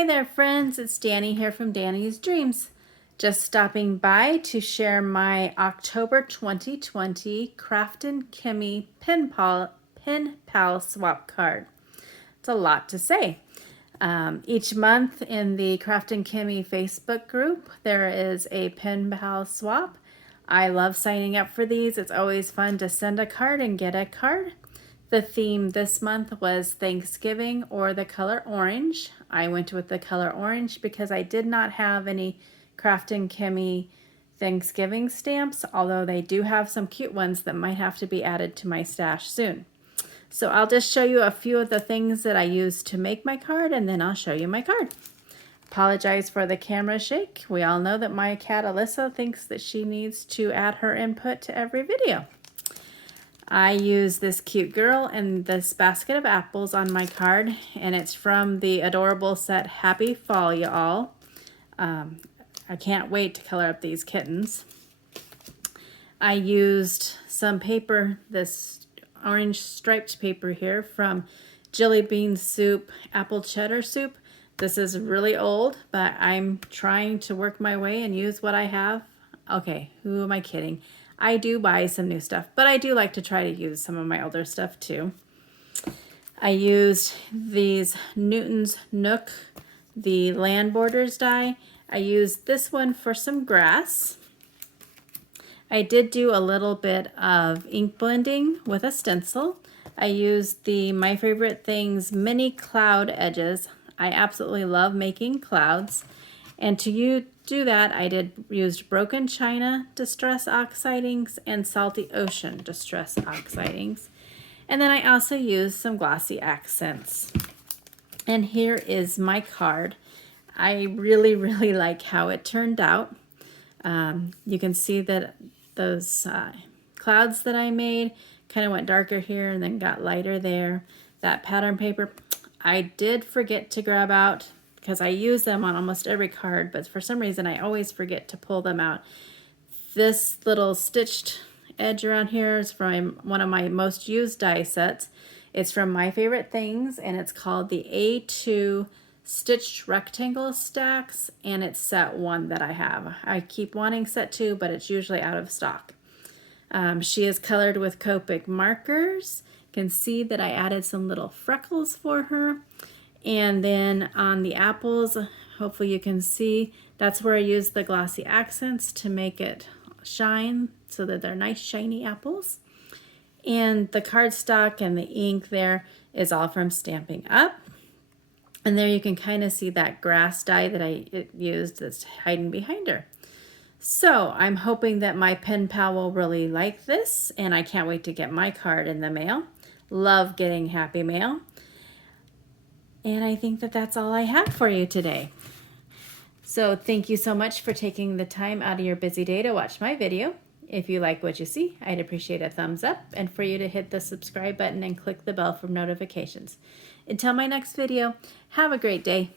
Hi there friends, it's Danny here from Danny's Dreams. Just stopping by to share my October 2020 Kraftin Kimmie Penpal Swap card. It's a lot to say. Each month in the Kraftin Kimmie Facebook group, there is a Penpal Swap. I love signing up for these. It's always fun to send a card and get a card. The theme this month was Thanksgiving or the color orange. I went with the color orange because I did not have any Kraftin Kimmie Thanksgiving stamps, although they do have some cute ones that might have to be added to my stash soon. So I'll just show you a few of the things that I used to make my card, and then I'll show you my card. Apologize for the camera shake. We all know that my cat Alyssa thinks that she needs to add her input to every video. I use this cute girl and this basket of apples on my card, and it's from the adorable set Happy Fall, y'all. I can't wait to color up these kittens. I used some paper, this orange striped paper here from Jelly Bean Soup, Apple Cheddar Soup. This is really old, but I'm trying to work my way and use what I have. Okay, who am I kidding? I do buy some new stuff, but I do like to try to use some of my older stuff too. I used these Newton's Nook, the land borders die. I used this one for some grass. I did do a little bit of ink blending with a stencil. I used the My Favorite Things mini cloud edges. I absolutely love making clouds. And to do that, I used Broken China Distress Oxidings and Salty Ocean Distress Oxidings. And then I also used some glossy accents. And here is my card. I really, really like how it turned out. You can see that those clouds that I made kind of went darker here and then got lighter there. That pattern paper, I did forget to grab out because I use them on almost every card, but for some reason I always forget to pull them out. This little stitched edge around here is from one of my most used die sets. It's from My Favorite Things, and it's called the A2 Stitched Rectangle Stacks, and it's set 1 that I have. I keep wanting set 2, but it's usually out of stock. She is colored with Copic markers. You can see that I added some little freckles for her. And then on the apples, hopefully you can see, that's where I used the glossy accents to make it shine so that they're nice shiny apples. And the cardstock and the ink there is all from Stampin' Up. And there you can kind of see that grass die that I used that's hiding behind her. So I'm hoping that my pen pal will really like this, and I can't wait to get my card in the mail. Love getting happy mail. And I think that that's all I have for you today. So thank you so much for taking the time out of your busy day to watch my video. If you like what you see, I'd appreciate a thumbs up and for you to hit the subscribe button and click the bell for notifications. Until my next video, have a great day.